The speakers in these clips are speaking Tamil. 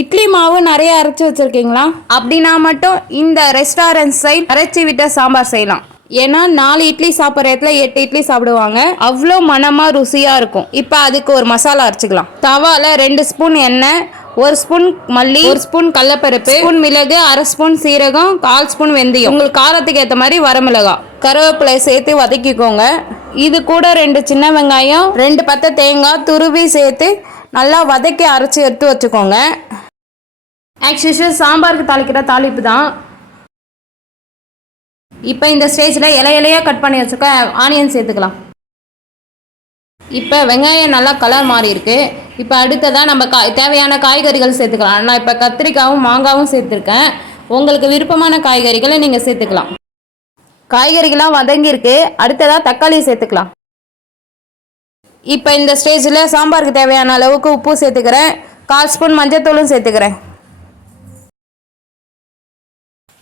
இட்லி மாவு நிறைய அரைச்சி வச்சுருக்கீங்களா? அப்படின்னா மட்டும் இந்த ரெஸ்டாரண்ட் ஸ்டைல் அரைச்சி விட்ட சாம்பார் செய்யலாம். ஏன்னா 4 இட்லி சாப்பிட்ற இடத்துல 8 இட்லி சாப்பிடுவாங்க. அவ்வளோ மனமாக ருசியாக இருக்கும். இப்போ அதுக்கு ஒரு மசாலா அரைச்சிக்கலாம். தவாவில் 2 ஸ்பூன் எண்ணெய், 1 ஸ்பூன் மல்லி, 1 ஸ்பூன் கடலப்பருப்பு, ஸ்பூன் மிளகு, 1/2 ஸ்பூன் சீரகம், 1/4 ஸ்பூன் வெந்தயம், உங்களுக்கு காரத்துக்கு ஏற்ற மாதிரி வரமிளகாய், கருவேப்பிலை சேர்த்து வதக்கிக்கோங்க. இது கூட 2 சின்ன வெங்காயம், 2 பத்தை தேங்காய் துருவி சேர்த்து நல்லா வதக்கி அரைச்சி எடுத்து வச்சுக்கோங்க. ஆக்சுவலி சாம்பாருக்கு தாளிக்கிற தாளிப்பு தான். இப்போ இந்த ஸ்டேஜில் இலையாக கட் பண்ணி வச்சுருக்க ஆனியன் சேர்த்துக்கலாம். இப்போ வெங்காயம் நல்லா கலர் மாறி இருக்கு. இப்போ அடுத்ததாக நம்ம தேவையான காய்கறிகள் சேர்த்துக்கலாம். நான் இப்போ கத்திரிக்காயும் மாங்காவும் சேர்த்துருக்கேன். உங்களுக்கு விருப்பமான காய்கறிகளை நீங்கள் சேர்த்துக்கலாம். காய்கறிகள்லாம் வதங்கியிருக்கு. அடுத்ததாக தக்காளி சேர்த்துக்கலாம். இப்போ இந்த ஸ்டேஜில் சாம்பாருக்கு தேவையான அளவுக்கு உப்பு சேர்த்துக்கிறேன். 1/4 ஸ்பூன் மஞ்சத்தூளும் சேர்த்துக்கிறேன்.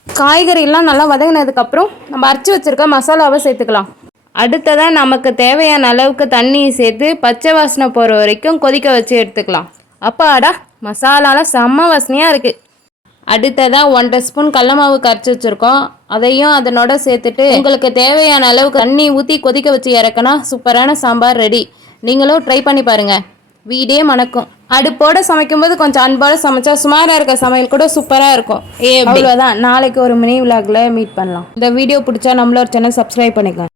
காய்கறிலாம் நல்லா வதங்கினதுக்கப்புறம் நம்ம அரைச்சி வச்சுருக்க மசாலாவை சேர்த்துக்கலாம். அடுத்ததாக நமக்கு தேவையான அளவுக்கு தண்ணி சேர்த்து பச்சை வாசனை போகிற வரைக்கும் கொதிக்க வச்சு எடுத்துக்கலாம். அப்பாடா, மசாலாலாம் செம்ம வாசனையாக இருக்குது. அடுத்ததாக 1/2 ஸ்பூன் கடல மாவு கரைச்சி வச்சுருக்கோம். அதையும் அதனோட சேர்த்துட்டு உங்களுக்கு தேவையான அளவுக்கு தண்ணி ஊற்றி கொதிக்க வச்சு இறக்குனா சூப்பரான சாம்பார் ரெடி. நீங்களும் ட்ரை பண்ணி பாருங்கள். வீடே மணக்கும். அடுப்போடு சமைக்கும்போது கொஞ்சம் அன்போடு சமைச்சா சுமாராக இருக்க சமையல் கூட சூப்பராக இருக்கும். அவ்வளோதான். நாளைக்கு ஒரு மினி விலாகில் மீட் பண்ணலாம். இந்த வீடியோ பிடிச்சா நம்மளோட சேனல் சப்ஸ்கிரைப் பண்ணிக்கலாம்.